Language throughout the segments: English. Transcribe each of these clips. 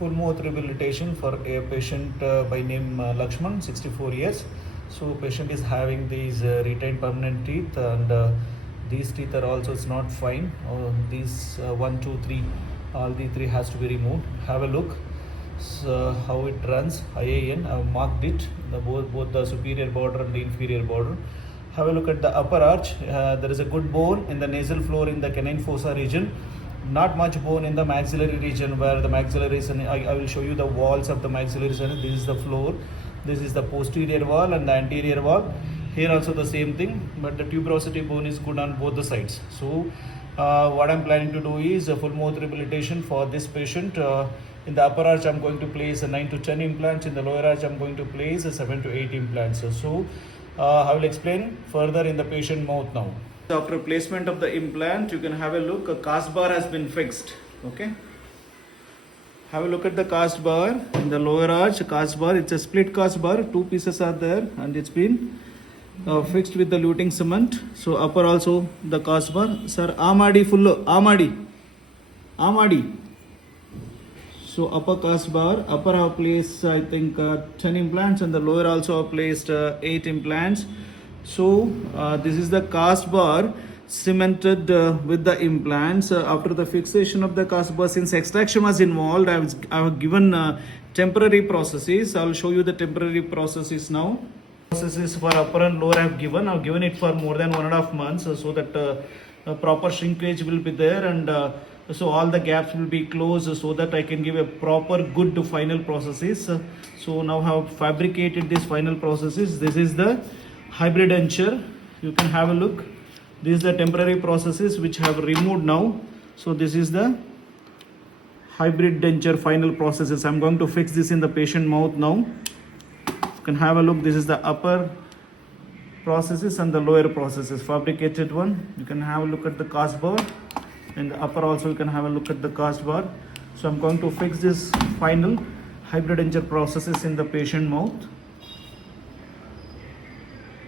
full mouth rehabilitation for a patient by name Lakshman, 64 years. So patient is having these retained permanent teeth, and these teeth are also it's not fine. These 1, 2, 3, all the three has to be removed. Have a look. So how it runs. IAN, I have marked it, both the superior border and the inferior border. Have a look at the upper arch. There is a good bone in the nasal floor in the canine fossa region. Not much bone in the maxillary region, where the maxillary is, I will show you the walls of the maxillary region. This is the floor, this is the posterior wall and the anterior wall. Here also the same thing, but the tuberosity bone is good on both the sides. So what I'm planning to do is a full mouth rehabilitation for this patient. In the upper arch I'm going to place 9 to 10 implants. In the lower arch I'm going to place 7 to 8 implants. So I will explain further in the patient mouth now. After placement of the implant, you can have a look. A cast bar has been fixed. Okay. Have a look at the cast bar in the lower arch. Cast bar, it's a split cast bar. Two pieces are there, and it's been fixed with the luting cement. So upper also the cast bar. Sir, Amadi full Amadi. So upper cast bar, upper have placed I think 10 implants, and the lower also have placed 8 implants. So this is the cast bar cemented with the implants. After the fixation of the cast bar, since extraction was involved, I have given temporary processes. I will show you the temporary processes now. Processes for upper and lower I have given. It for more than 1.5 months, so that proper shrinkage will be there, and so all the gaps will be closed, so that I can give a proper good final processes. So now I have fabricated these final processes. This is the hybrid denture. You can have a look. This is the temporary processes which have removed now. So this is the hybrid denture final processes. I'm going to fix this in the patient mouth now. You can have a look. This is the upper processes and the lower processes, fabricated one. You can have a look at the cast bar. And the upper also you can have a look at the cast bar. So I'm going to fix this final hybrid denture processes in the patient mouth.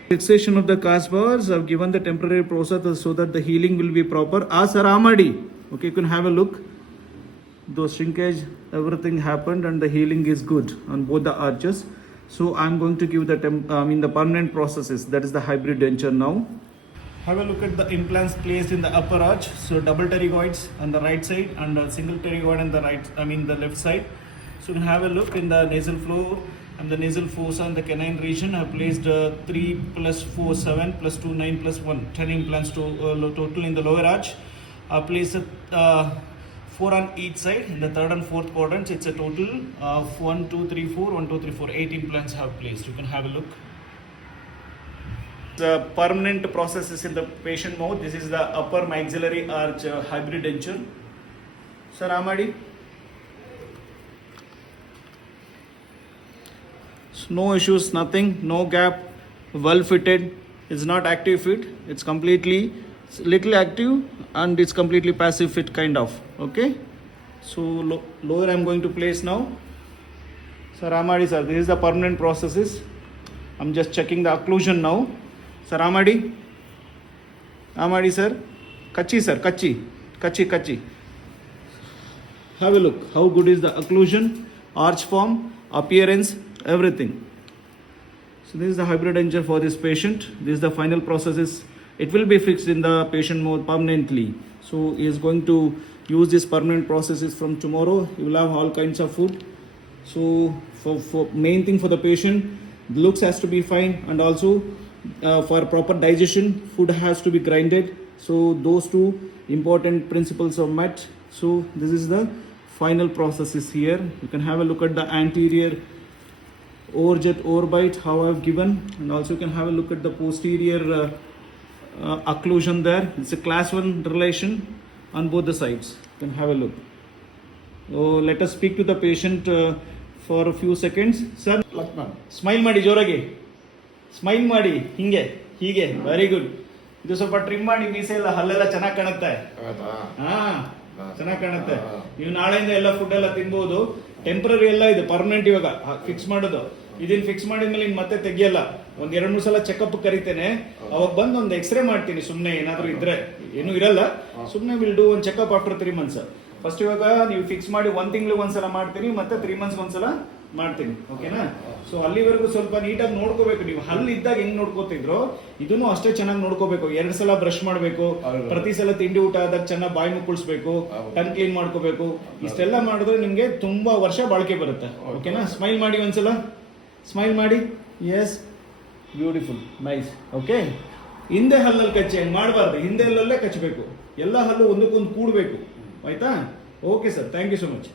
Fixation of the cast bars, I've given the temporary process so that the healing will be proper. Sir Amadi. Okay, you can have a look. Those shrinkage, everything happened, and the healing is good on both the arches. So I'm going to give the the permanent processes. That is the hybrid denture now. Have a look at the implants placed in the upper arch. So double pterygoids on the right side and a single pterygoid on the the left side. So you can have a look in the nasal floor and the nasal fossa and the canine region. I have placed 3 plus 4, 7 plus 2, 9 plus 1, 10 implants total in the lower arch. I placed 4 on each side. In the third and fourth quadrants, it's a total of 1, 2, 3, 4, 1, 2, 3, 4, 8 implants have placed. You can have a look. The permanent processes in the patient mouth. This is the upper maxillary arch hybrid denture. Sir Amadi. No issues, nothing, no gap, well fitted. It's not active fit. It's completely little active, and it's completely passive fit kind of. Okay. So lower I'm going to place now. Sir Amadi sir, this is the permanent processes. I'm just checking the occlusion now. Sir Amadi. Amadi sir. Kachi sir. Kachi. Have a look. How good is the occlusion, arch form, appearance, everything. So this is the hybrid denture for this patient. This is the final processes. It will be fixed in the patient mouth permanently. So he is going to use this permanent processes from tomorrow. He will have all kinds of food. So for main thing for the patient, the looks has to be fine, and also for proper digestion, food has to be grinded. So those two important principles are met. So this is the final processes here. You can have a look at the anterior overjet overbite, how I have given, and also you can have a look at the posterior occlusion there. It's a class 1 relation on both the sides. You can have a look. So let us speak to the patient for a few seconds. Sir, smile madi jorage. Smile madi hige very good. ಇದು ಸ್ವಲ್ಪ trim ಮಾಡಿ ಮೀಸೆ ಎಲ್ಲ ಹಲ್ಲೆಲ್ಲ ಚೆನ್ನಾಗಿ ಕಾಣುತ್ತೆ. ಚೆನ್ನಾಗಿ ಕಾಣುತ್ತೆ. ನೀವು ನಾಳೆಯಿಂದ ಎಲ್ಲ ಫುಡ್ ಎಲ್ಲ ತಿನ್ಬಹುದು. ಟೆಂಪರರಿ ಎಲ್ಲ ಇದು, ಪರ್ಮನೆಂಟ್ ಇವಾಗ ಫಿಕ್ಸ್ ಮಾಡೋದು. ಇದನ್ನ ಫಿಕ್ಸ್ ಮಾಡಿದ್ಮೇಲೆ ಇನ್ ಮತ್ತೆ ತೆಗಿಯಲ್ಲ. ಒಂದ್ 2-3 ಸಲ ಚೆಕಪ್ ಕರಿತೇನೆ, ಅವಾಗ ಬಂದು ಒಂದು ಎಕ್ಸ್ರೇ ಮಾಡ್ತೀನಿ. ಸುಮ್ನೆ ಏನಾದ್ರು ಇದ್ರೆ, ಏನು ಇರಲ್ಲ, ಸುಮ್ನೆ ವಿಲ್ ಡೂ ಒಂದು ಚೆಕಪ್ ಆಫ್ಟರ್ 3 months. ಫಸ್ಟ್ ಇವಾಗ ನೀವು ಫಿಕ್ಸ್ ಮಾಡಿ 1 ತಿಂಗಳಿಗೆ ಒಂದ್ಸಲ ಮಾಡ್ತೀನಿ, ಮತ್ತೆ 3 ಮಂತ್ಸ್ ಒಂದ್ಸಲ ಮಾಡ್ತೀನಿ, ಓಕೆನಾ? ಸೊ ಅಲ್ಲಿವರೆಗೂ ಸ್ವಲ್ಪ ನೀಟಾಗಿ ನೋಡ್ಕೋಬೇಕು. ನೀವು ಹಲ್ಲು ಇದ್ದಾಗ ಹೆಂಗ್ ನೋಡ್ಕೋತಿದ್ರು ಇದನ್ನು ಅಷ್ಟೇ ಚೆನ್ನಾಗಿ ನೋಡ್ಕೋಬೇಕು. 2 ಸಲ ಬ್ರಷ್ ಮಾಡಬೇಕು, ಪ್ರತಿ ಸಲ ತಿಂಡಿ ಊಟ ಆದಾಗ ಚೆನ್ನಾಗಿ ಬಾಯಿ ಮುಕ್ಕಳಿಸ್ಬೇಕು, ಟನ್ ಕ್ಲೀನ್ ಮಾಡ್ಕೋಬೇಕು. ಇಷ್ಟೆಲ್ಲ ಮಾಡಿದ್ರೆ ನಿಮ್ಗೆ ತುಂಬಾ ವರ್ಷ ಬಾಳಿಕೆ ಬರುತ್ತೆ, ಓಕೆನಾ? ಸ್ಮೈಲ್ ಮಾಡಿ ಒಂದ್ಸಲ, ಸ್ಮೈಲ್ ಮಾಡಿ. S, beautiful, nice. ಓಕೆ, ಹಿಂದೆ ಹಲ್ಲಲ್ಲಿ ಕಚ್ಚಿ ಹಂಗೆ ಮಾಡಬಾರ್ದು, ಹಿಂದೆ ಹಲ್ಲಲ್ಲೇ ಕಚ್ಚಬೇಕು. ಎಲ್ಲ ಹಲ್ಲು ಒಂದಕ್ಕೊಂದು ಕೂಡಬೇಕು, ಆಯ್ತಾ? Okay sir, thank you so much.